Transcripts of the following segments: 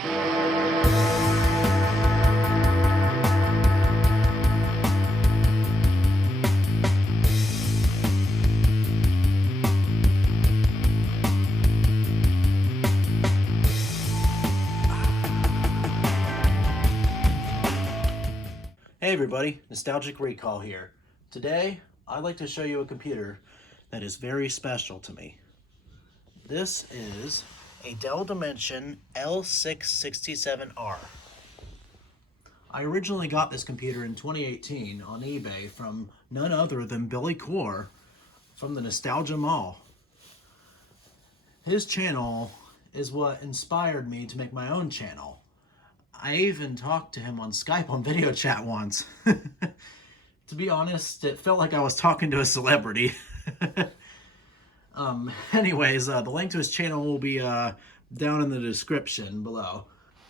Hey everybody, Nostalgic Recall here. Today, I'd like to show you a computer that is very special to me. This is a Dell Dimension L667r. I originally got this computer in 2018 on eBay from none other than Billy Coore from the Nostalgia Mall. His channel is what inspired me to make my own channel. I even talked to him on Skype on video chat once. To be honest, it felt like I was talking to a celebrity. Anyways, the link to his channel will be down in the description below.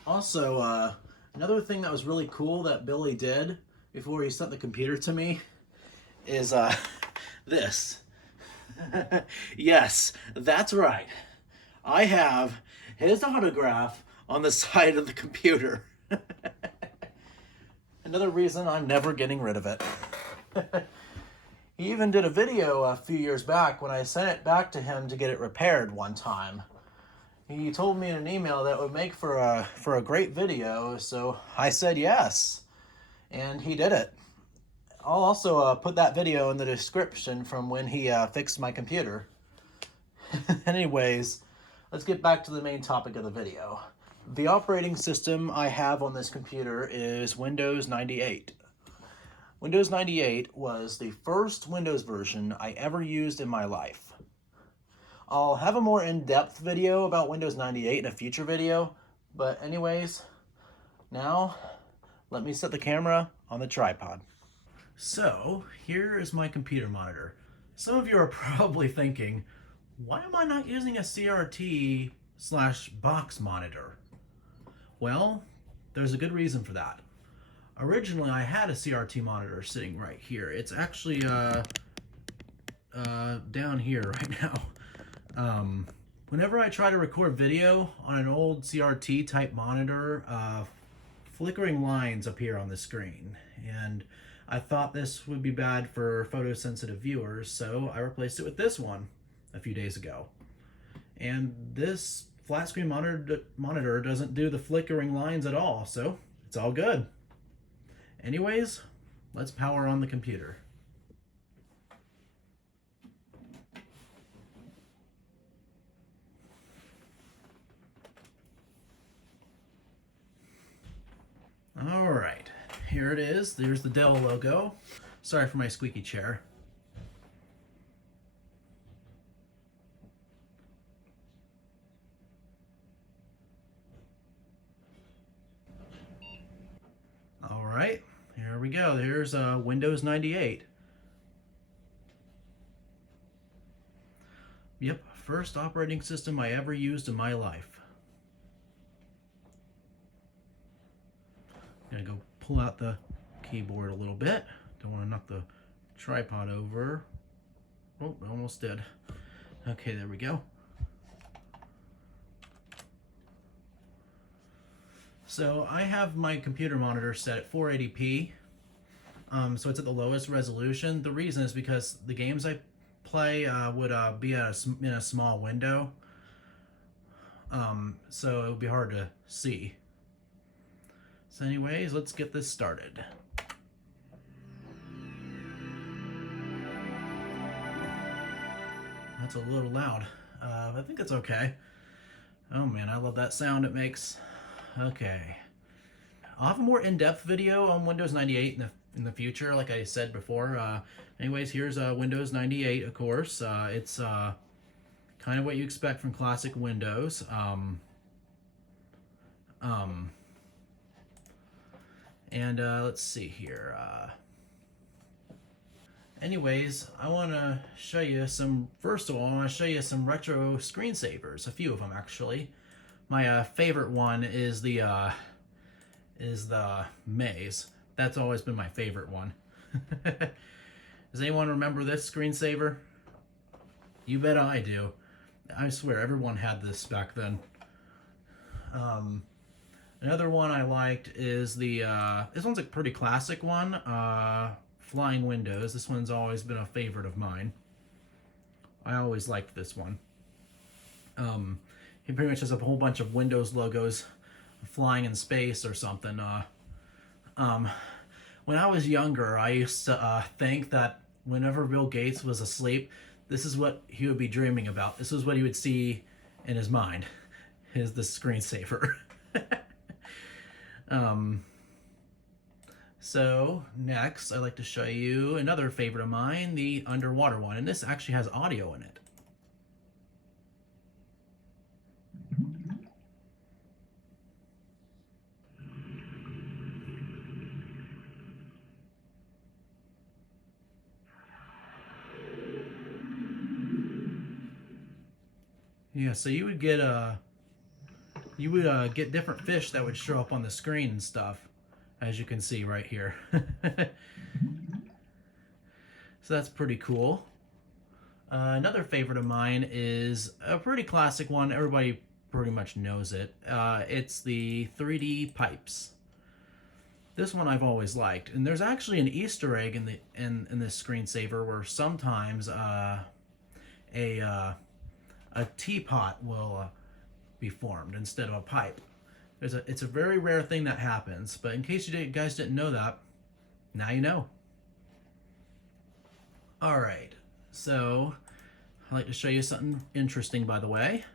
Also, another thing that was really cool that Billy did before he sent the computer to me is this. Yes, that's right. I have his autograph on the side of the computer. Another reason I'm never getting rid of it. He even did a video a few years back when I sent it back to him to get it repaired one time. He told me in an email that would make for a great video, so I said yes. And he did it. I'll also put that video in the description from when he fixed my computer. Anyways, let's get back to the main topic of the video. The operating system I have on this computer is Windows 98. Windows 98 was the first Windows version I ever used in my life. I'll have a more in-depth video about Windows 98 in a future video, but anyways, now let me set the camera on the tripod. So, here is my computer monitor. Some of you are probably thinking, why am I not using a CRT/box monitor? Well, there's a good reason for that. Originally, I had a CRT monitor sitting right here. It's actually down here right now. Whenever I try to record video on an old CRT type monitor, flickering lines appear on the screen. And I thought this would be bad for photosensitive viewers, so I replaced it with this one a few days ago. And this flat screen monitor doesn't do the flickering lines at all, so it's all good. Anyways, let's power on the computer. All right, here it is. There's the Dell logo. Sorry for my squeaky chair. All right, here we go. Here's Windows 98. Yep, first operating system I ever used in my life. Gonna go pull out the keyboard a little bit. Don't want to knock the tripod over. Oh, almost did. Okay, there we go. So I have my computer monitor set at 480p, so it's at the lowest resolution. The reason is because the games I play would be in a small window, so it would be hard to see. So anyways, let's get this started. That's a little loud. I think it's okay. Oh man, I love that sound it makes. Okay. I'll have a more in-depth video on Windows 98 in the future, like I said before. Anyways, here's Windows 98, of course. It's kind of what you expect from classic Windows. Let's see here. Anyways, I want to show you first of all, I want to show you some retro screensavers, a few of them actually. My favorite one is the maze. That's always been my favorite one. Does anyone remember this screensaver? You bet I do. I swear everyone had this back then. Another one I liked is the, this one's a pretty classic one, Flying Windows. This one's always been a favorite of mine. I always liked this one. He pretty much has a whole bunch of Windows logos flying in space or something. When I was younger, I used to think that whenever Bill Gates was asleep, this is what he would be dreaming about. This is what he would see in his mind, is the screensaver. So next, I'd like to show you another favorite of mine, the underwater one, and this actually has audio in it. Yeah, so you would get get different fish that would show up on the screen and stuff, as you can see right here. So that's pretty cool. Another favorite of mine is a pretty classic one. Everybody pretty much knows it. It's the 3D pipes. This one I've always liked, and there's actually an Easter egg in this screensaver where sometimes a teapot will be formed instead of a pipe. It's a very rare thing that happens, but in case you guys didn't know that, now you know. All right, so I'd like to show you something interesting, by the way.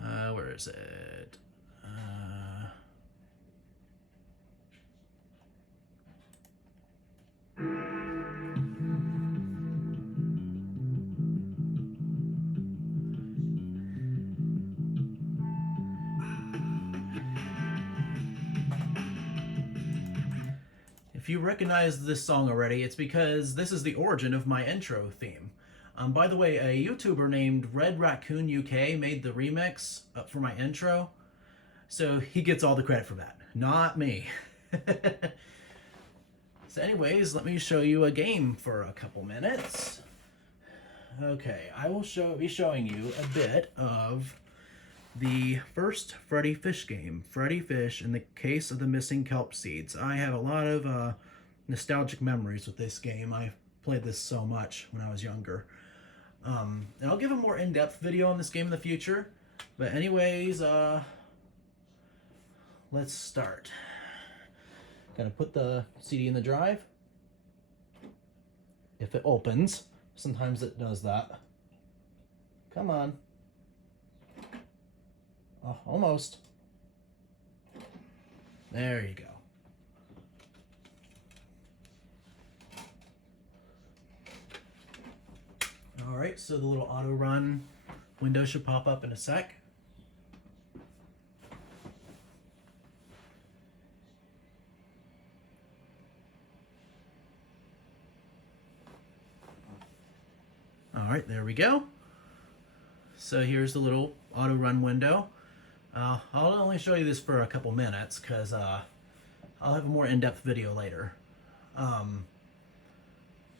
Where is it? If you recognize this song already, it's because this is the origin of my intro theme. By the way, a YouTuber named Red Raccoon UK made the remix for my intro, so he gets all the credit for that, not me. So anyways, let me show you a game for a couple minutes. Okay, I will be showing you a bit of the first Freddy Fish game, Freddy Fish in the Case of the Missing Kelp Seeds. I have a lot of nostalgic memories with this game. I played this so much when I was younger. And I'll give a more in-depth video on this game in the future. But anyways, let's start. Gonna put the CD in the drive. If it opens, sometimes it does that. Come on. Oh, almost. There you go. All right, so the little auto run window should pop up in a sec. All right, there we go. So here's the little auto run window. I'll only show you this for a couple minutes because I'll have a more in-depth video later.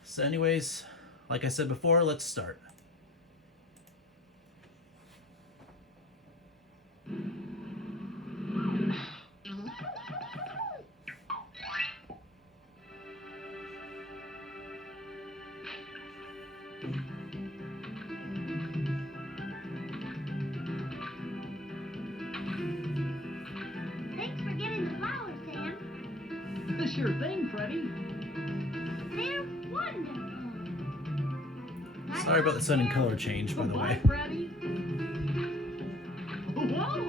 So anyways, like I said before, let's start. Sure thing, Freddy. They're wonderful. Sorry about the sudden color change, by the way. Bye, Freddy. Whoa!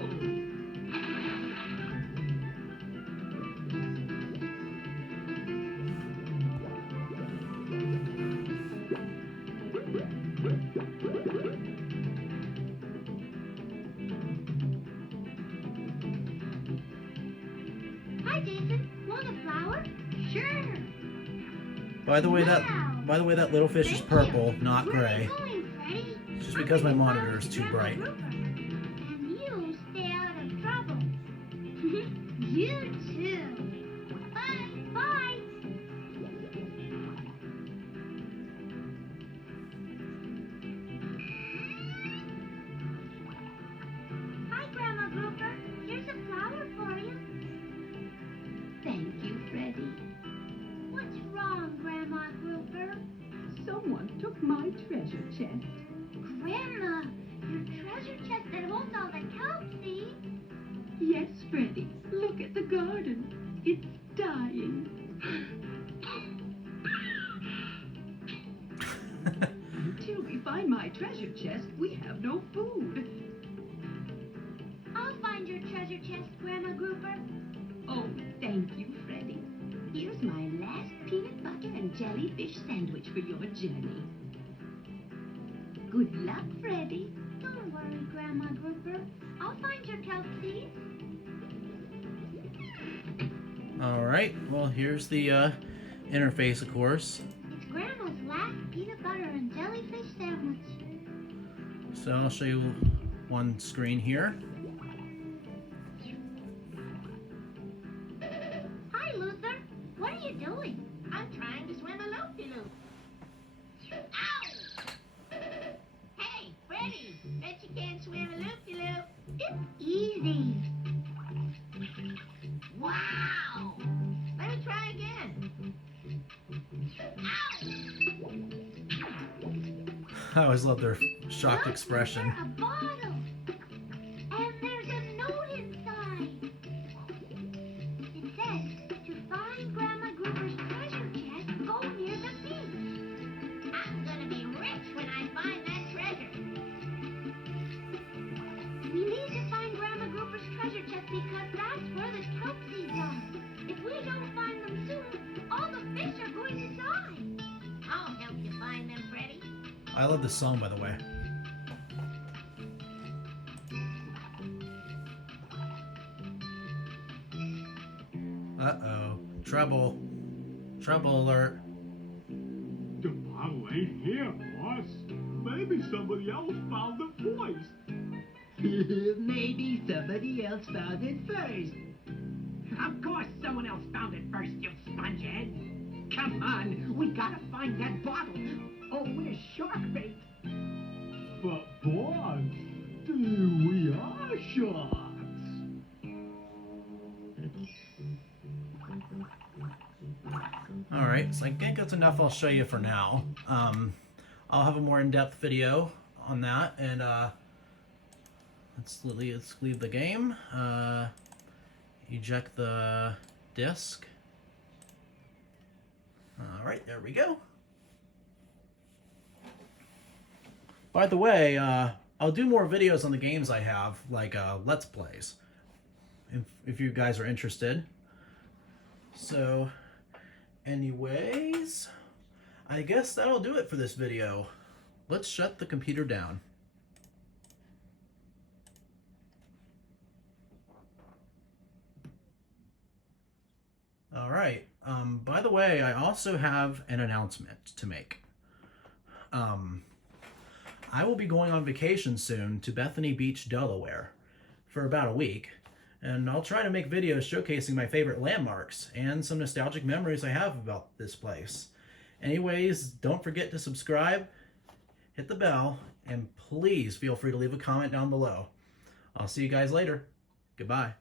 Hi, Jason. Want a flower? Sure. By the way, that little fish is purple, not Where are gray. you going, Freddy? Just because my monitor is too bright. And you stay out of trouble. You too. Bye. Bye. Hi, Grandma Grouper. Here's a flower chest. Grandma, your treasure chest that holds all the kelp seeds. Yes, Freddy. Look at the garden. It's dying. Until we find my treasure chest, we have no food. I'll find your treasure chest, Grandma Grouper. Oh, thank you, Freddy. Here's my last peanut butter and jellyfish sandwich for your journey. Good luck, Freddy. Don't worry, Grandma Grouper. I'll find your kelp seeds. Alright, well here's the interface, of course. It's Grandma's last peanut butter and jellyfish sandwich. So I'll show you one screen here. Hi, Luther. What are you doing? I'm trying to swim a loop-de-loop. Ow! Hey, Freddy, bet you can't swim a loop-de-loop. It's easy. Wow! Let me try again. Ow! I always love their shocked Look, expression. Luther, a bottle. And there's a note inside. It says, to find Grandma Grouper's treasure chest, go near the beach. I'm gonna be rich when I find that treasure. We need to find Grandma Grouper's treasure chest because that's where the kelp seeds are. If we don't find them soon, all the fish are going to die. I'll help you find them, Freddy. I love this song, by the way. Uh-oh. Trouble. Trouble alert. The bottle ain't here, boss. Maybe somebody else found it first. Maybe somebody else found it first. Of course someone else found it first, you spongehead. Come on, we gotta find that bottle. Oh, we're shark bait. But, boss, we are sharks. Alright, so I think that's enough I'll show you for now. I'll have a more in-depth video on that, and let's leave the game. Eject the disk. Alright, there we go. By the way, I'll do more videos on the games I have, like Let's Plays, if you guys are interested. So, anyways, I guess that'll do it for this video. Let's shut the computer down. Alright, by the way, I also have an announcement to make. I will be going on vacation soon to Bethany Beach, Delaware for about a week, and I'll try to make videos showcasing my favorite landmarks and some nostalgic memories I have about this place. Anyways, don't forget to subscribe, hit the bell, and please feel free to leave a comment down below. I'll see you guys later. Goodbye.